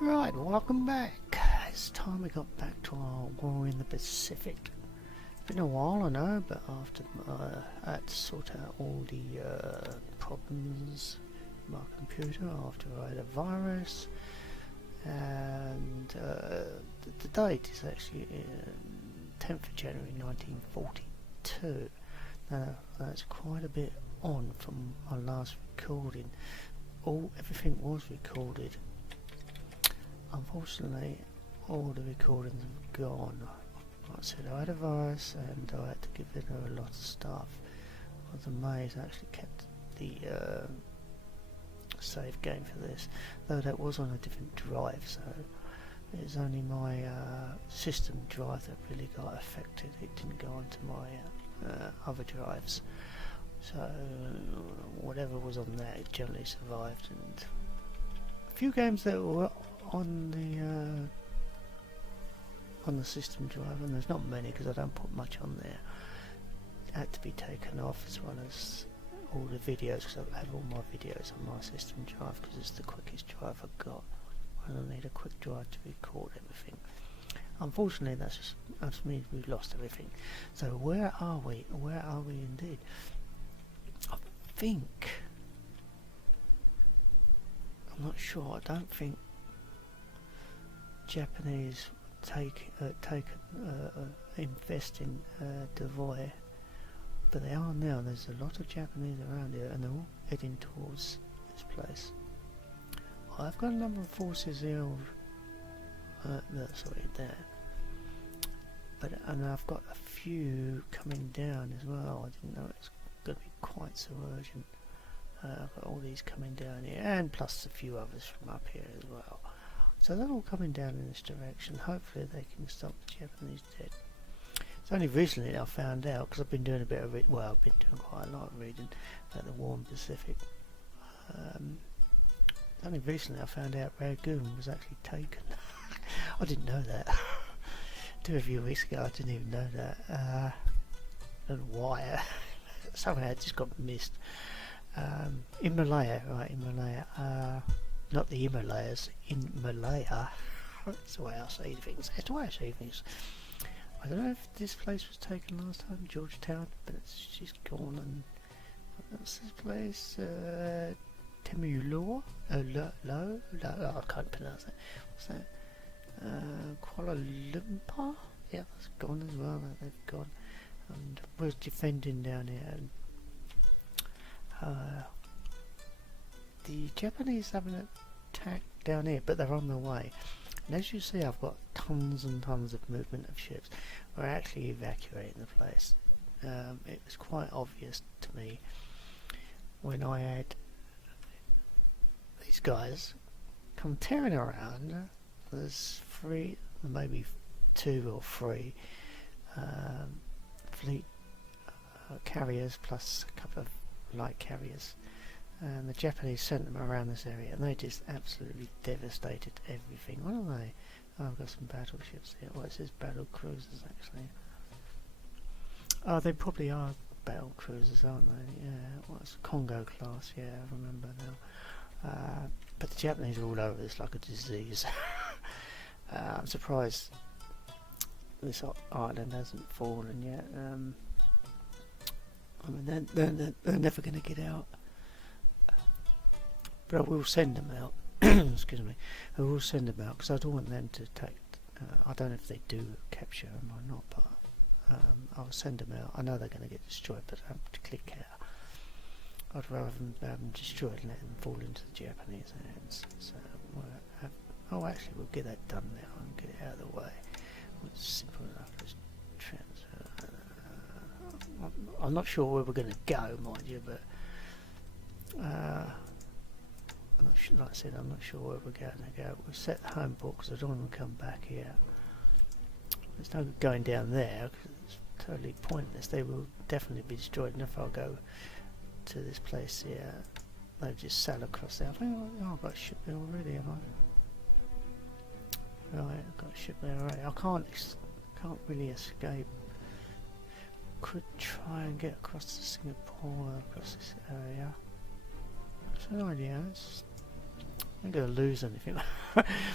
Right, welcome back. It's time we got back to our war in the Pacific. Been a while, I know, but after I had to sort out all the problems with my computer after I had a virus, and the date is actually 10th of January 1942. Now that's quite a bit on from my last recording. Everything was recorded. Unfortunately, all the recordings have gone. Like I said, I had a virus and I had to give it a lot of stuff. I was amazed I actually kept the save game for this, though that was on a different drive, so it was only my system drive that really got affected. It didn't go onto my other drives, so whatever was on there, it generally survived. And a few games that were on the system drive, and there's not many because I don't put much on there, had to be taken off, as well as all the videos, because I have all my videos on my system drive because it's the quickest drive I've got. I don't need a quick drive to record everything. Unfortunately, that means we've lost everything. So where are we? Where are we indeed? I think, I'm not sure, I don't think Japanese invest in Devoy, but they are now. There's a lot of Japanese around here, and they're all heading towards this place. I've got a number of forces here, there, and I've got a few coming down as well. I didn't know it was going to be quite so urgent. I've got all these coming down here, and plus a few others from up here as well. So they're all coming down in this direction. Hopefully they can stop the Japanese dead. It's only recently I found out, because I've been doing a bit of I've been doing quite a lot of reading about the war in the Pacific. Only recently I found out Rangoon was actually taken. I didn't know that. A few weeks ago I didn't even know that. I don't know why. Somehow it just got missed. In Malaya, right, in Malaya. Not the Himalayas, in Malaya. That's the way I say things. That's the way I say things. I don't know if this place was taken last time, Georgetown, but she's gone. And what's this place? Temuluo? Lo? I can't pronounce that. What's that? Kuala Lumpur? Yeah, that's gone as well. They've gone. And we're defending down here. And, the Japanese haven't attacked down here, but they're on their way. And as you see, I've got tons and tons of movement of ships. We're actually evacuating the place. It was quite obvious to me when I had these guys come tearing around. There's maybe 2 or 3 fleet carriers plus a couple of light carriers. And the Japanese sent them around this area, and they just absolutely devastated everything. What are they? Oh, I've got some battleships here. Well, it says battle cruisers, actually. Oh, they probably are battle cruisers, aren't they? Yeah, what's Congo class? Yeah, I remember now. But the Japanese are all over this like a disease. I'm surprised this island hasn't fallen yet. I mean, they're never going to get out. But I will send them out. Excuse me. I will send them out because I don't want them to take. I don't know if they do capture them or not, but I'll send them out. I know they're going to get destroyed, but I have to click out. I'd rather them have them destroyed and let them fall into the Japanese hands. So, actually, we'll get that done now and get it out of the way. It's simple enough as transfer. I'm not sure where we're going to go, mind you, but. I'm not sure, like I said, I'm not sure where we're going to go. We'll set the home port because I don't want to come back here. There's no going down there because it's totally pointless. They will definitely be destroyed. And if I go to this place here, they'll just sail across there. I think, I've got a ship there already, have I? Right, I've got a ship there already. I can't really escape. Could try and get across to Singapore, across this area. It's an idea. I'm going to lose anything.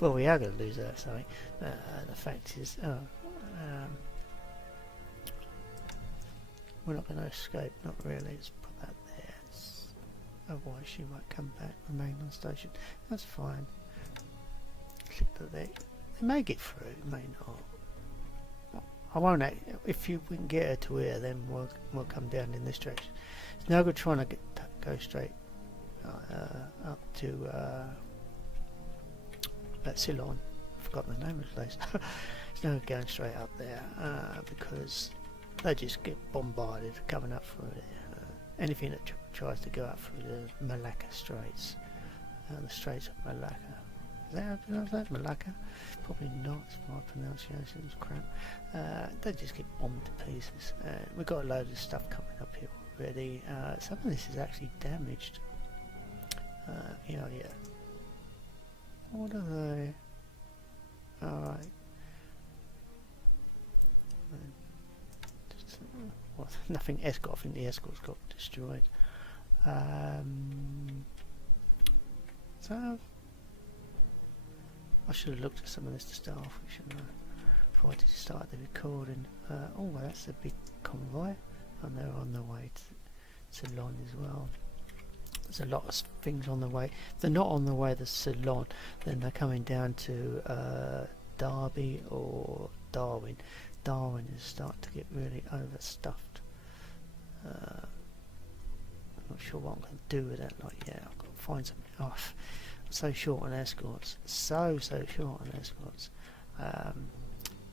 Well, we are going to lose that, sorry. The fact is, we're not going to escape, not really. Let's put that there. Otherwise she might come back, remain on station. That's fine. Click that there. It may get through, it may not. I won't if we can get her to here, then we'll come down in this direction. It's no good trying to go straight up to Ceylon. I've forgotten the name of the place. It's no good going straight up there because they just get bombarded coming up through there. Anything that tries to go up through the Malacca Straits, the Straits of Malacca. Is that how I pronounce that? Malacca? Probably not. My pronunciation's crap. They just get bombed to pieces. We've got a load of stuff coming up here already. Some of this is actually damaged. Yeah. What are they? Alright. Well, nothing escort. I think the escort's got destroyed. So I should have looked at some of this to start off with, shouldn't I? Before I did start the recording. Oh, well, that's a big convoy, and they're on their way to Ceylon as well. There's a lot of things on the way. If they're not on the way to Ceylon, then they're coming down to Derby or Darwin. Darwin is starting to get really overstuffed. I'm not sure what I'm going to do with that. Like, yeah, I've got to find something. Oh, I'm so short on escorts. So short on escorts.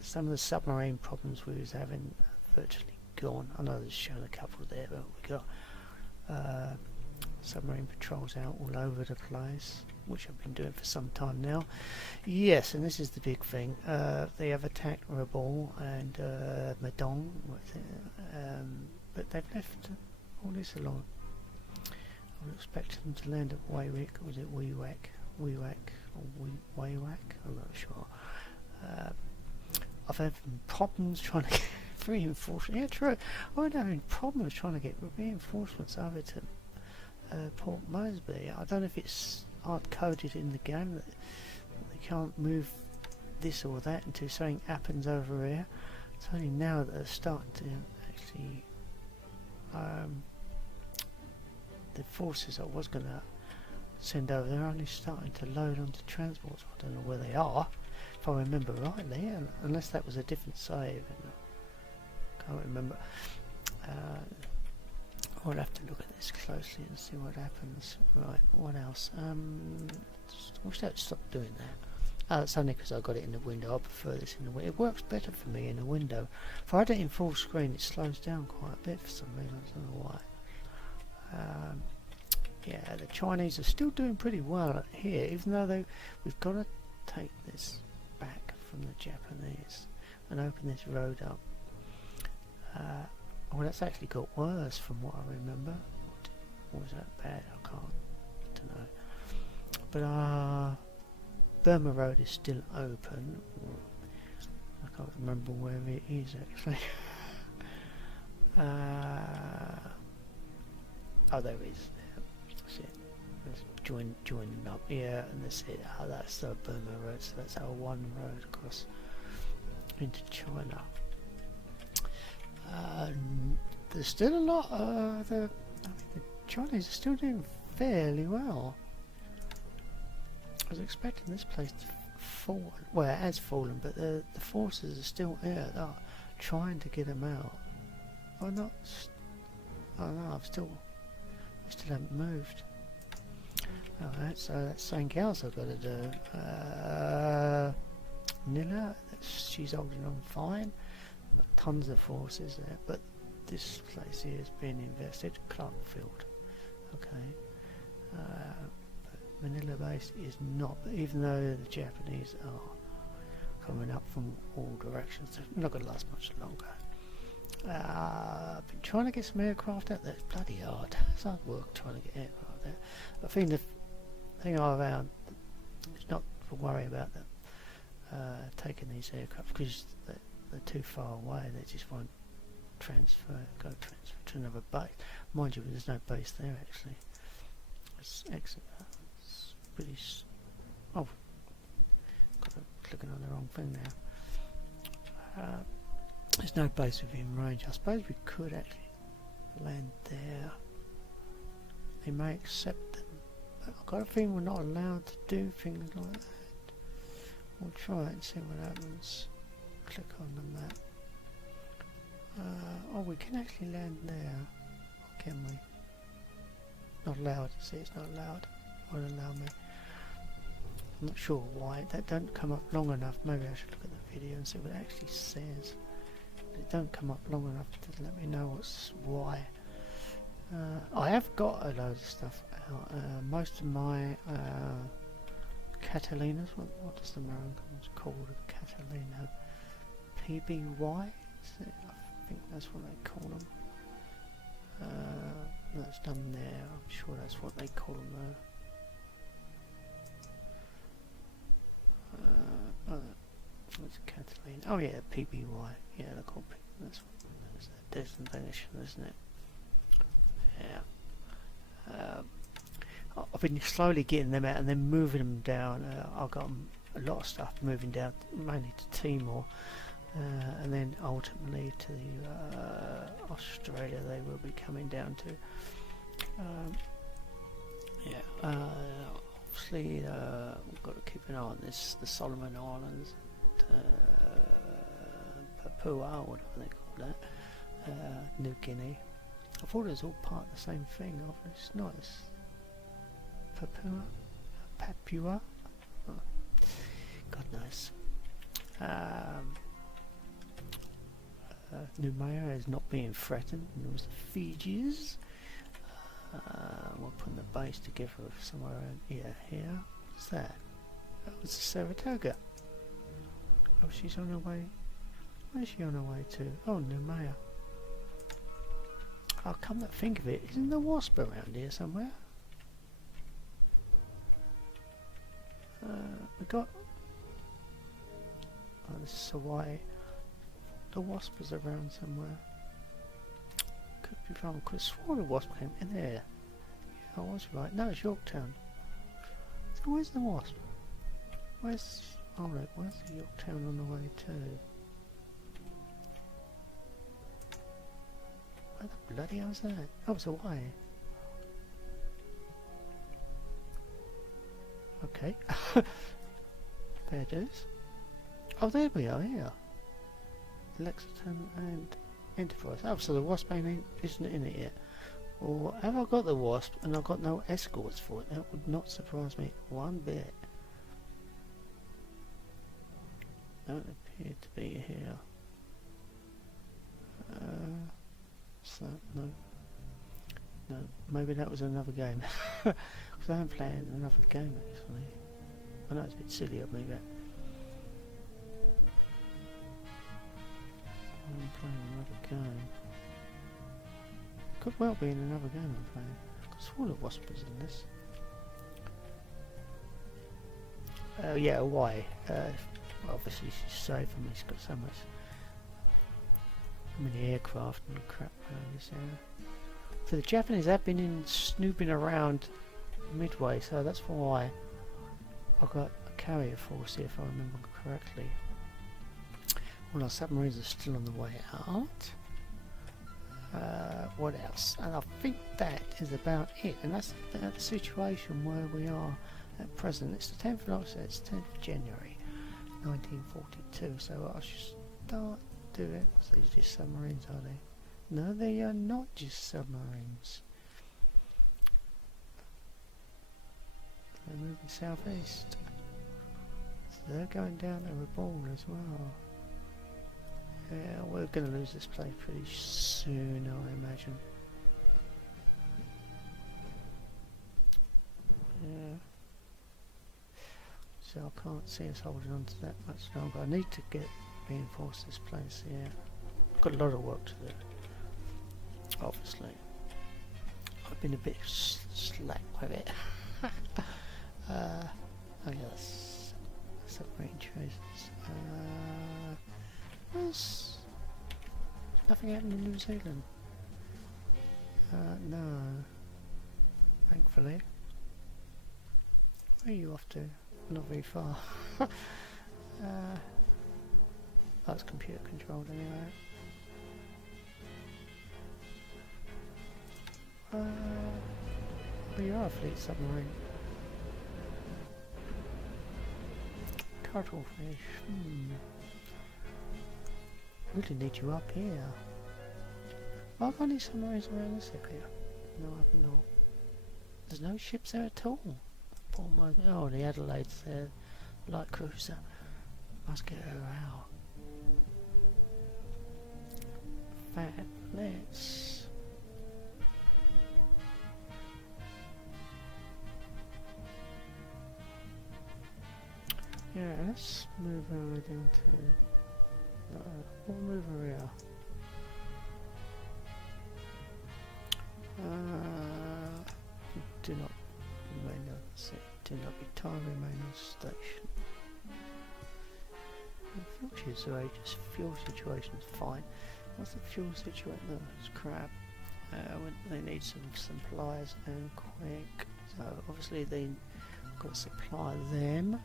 Some of the submarine problems we was having are virtually gone. I know there's shown a couple there, but we got submarine patrols out all over the place, which I've been doing for some time now. Yes, and this is the big thing. They have attacked Rabal and Madong, but they've left all this alone. I would expect them to land at Waywick, or was it Weewak? Weewak or Waywak? I'm not sure. I've had problems trying to get reinforcements. Yeah, true. I'm having problems trying to get reinforcements over to Port Moresby. I don't know if it's hard coded in the game that they can't move this or that until something happens over here. It's only now that they're starting to actually the forces I was going to send over, they're only starting to load onto transports. I don't know where they are, if I remember rightly, unless that was a different save. I can't remember. I'll have to look at this closely and see what happens. Right, what else? I wish they'd stop doing that. It's only because I got it in the window. I prefer this in the window. It works better for me in the window. If I had it in full screen, it slows down quite a bit for some reason. I don't know why. Yeah, the Chinese are still doing pretty well here, even though we've got to take this back from the Japanese and open this road up. Well, that's actually got worse from what I remember. Or was that bad? I don't know. But Burma Road is still open. I can't remember where it is actually. Oh, there it is. That's it. Let's join them up here, and that's it. Oh, that's the Burma Road. So that's our one road across into China. There's still a lot. The Chinese are still doing fairly well. I was expecting this place to fall. Well, it has fallen, but the forces are still here. They're trying to get them out. Why not? I don't know. I still haven't moved. Alright, so that's something else I've got to do. Nilla, she's holding on fine. Got tons of forces there, but this place here has been invested. Clarkfield, okay. But Manila base is not. But even though the Japanese are coming up from all directions, they're not going to last much longer. I've been trying to get some aircraft out there. It's bloody hard. It's hard work trying to get aircraft there. I think the thing I found is not to worry about them taking these aircraft because they're too far away. They just won't go transfer to another base. Mind you, there's no base there actually. It's excellent. It's pretty Oh, clicking on the wrong thing now. There's no base within range. I suppose we could actually land there. They may accept them, but I've got a feeling we're not allowed to do things like that. We'll try it and see what happens. Click on the map. Oh, we can actually land there. Or can we? Not allowed. See, it's not allowed. Won't allow me. I'm not sure why. That don't come up long enough. Maybe I should look at the video and see what it actually says. But it don't come up long enough to let me know why. I have got a load of stuff out. Most of my Catalinas, what does the Americans call the Catalina? PBY? I think that's what they call them. That's done there. I'm sure that's what they call them though. What's Catalina? Oh yeah, PBY. Yeah, they're called that's their designation, isn't it? Yeah. I've been slowly getting them out and then moving them down. I've got a lot of stuff moving down, mainly to Timor, and then ultimately to Australia. They will be coming down to. Obviously, we've got to keep an eye on this. The Solomon Islands, Papua, whatever they call that, New Guinea. I thought it was all part of the same thing. It's not. It's Papua. Oh, God knows. Noumea is not being threatened. There was the Fijis. We're putting the base together somewhere around here. What's that? That was Saratoga. Oh, she's on her way. Where's she on her way to? Oh, Noumea. I'll come to think of it. Isn't there Wasp around here somewhere? We got. Oh, this is Hawaii. The Wasp is around somewhere. Could be wrong. Could have sworn the Wasp came in there. Yeah, I was right. No, it's Yorktown. So where's the Wasp? Where's. Alright, where's the Yorktown on the way to? Where the bloody hell is that? Oh, it's Hawaii. Okay. Fair dues. Oh, there we are, here. Lexington and Enterprise. Oh, so the Wasp isn't in it yet. Or have I got the Wasp and I've got no escorts for it? That would not surprise me one bit. Don't appear to be here. So, no, maybe that was another game. Because I am playing another game actually. I know it's a bit silly of me, but I'm playing another game. Could well be in another game I'm playing. I swore the Wasp was in this. Yeah, why? Obviously she's safe and she's got so many aircraft and crap around this area. So the Japanese have been snooping around Midway, so that's why I've got a carrier force here, if I remember correctly. Well, our submarines are still on the way out. What else? And I think that is about it. And that's the situation where we are at present. It's the 10th of October, it's 10th of January 1942, so I should start doing. So these just submarines, are they? No, they are not just submarines. They're moving southeast. So they're going down to Reborn as well. Yeah, we're going to lose this place pretty soon, I imagine. Yeah. So I can't see us holding on to that much longer. I need to reinforce this place here. I've got a lot of work to do. Obviously. I've been a bit slack with it. Oh yes. Submarine chasers. There's nothing happened in New Zealand. No. Thankfully. Where are you off to? not very far. That's computer controlled anyway. Well, you are a fleet submarine. Cuttlefish. Really need you up here. Have I got any submarines around this area? No, I've not. There's no ships there at all. Oh, the Adelaide's there. Light cruiser. Must get her out. Fat, let's... Yeah, let's move her down to... No, we'll move her here. Do not remain on the sea. Do not retire, remain on station. The fuel situation, fuel situation's fine. What's the fuel situation? No, it's crap. They need some supplies and quick. So obviously they've got to supply them.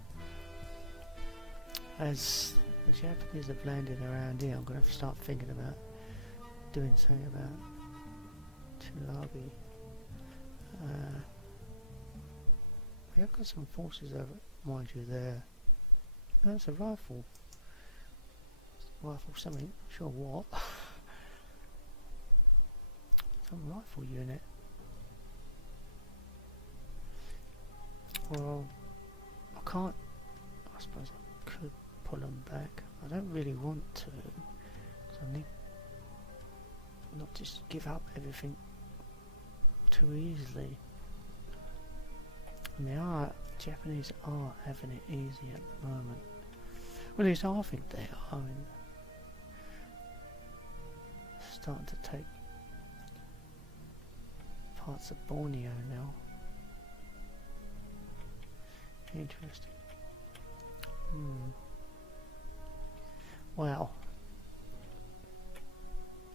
As the Japanese have landed around here, I'm going to have to start thinking about doing something about Tulabi. We have got some forces over, mind you, there. That's a rifle. Rifle something, not sure what. Some rifle unit. Well, I can't. I suppose I could pull them back. I don't really want to, because I need not just give up everything too easily. And the Japanese are having it easy at the moment. Well, at least I think they are. I mean, starting to take parts of Borneo now. Interesting. Wow.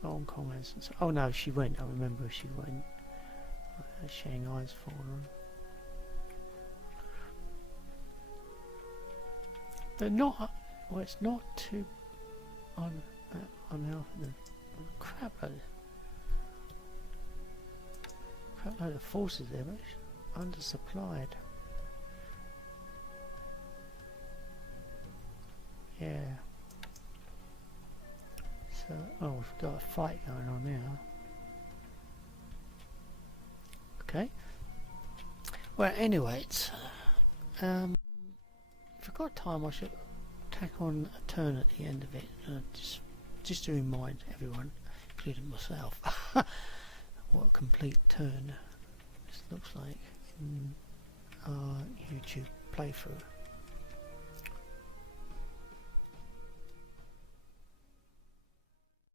Hong Kong has... Oh no, she went. I remember she went. Shanghai's fallen. But not... Well, it's not too... Crap load of forces there, but it's undersupplied. Yeah. So, oh, we've got a fight going on now. Okay. Well, anyway, it's, if I've got time, I should tack on a turn at the end of it, just to remind everyone, including myself, what a complete turn this looks like in our YouTube playthrough.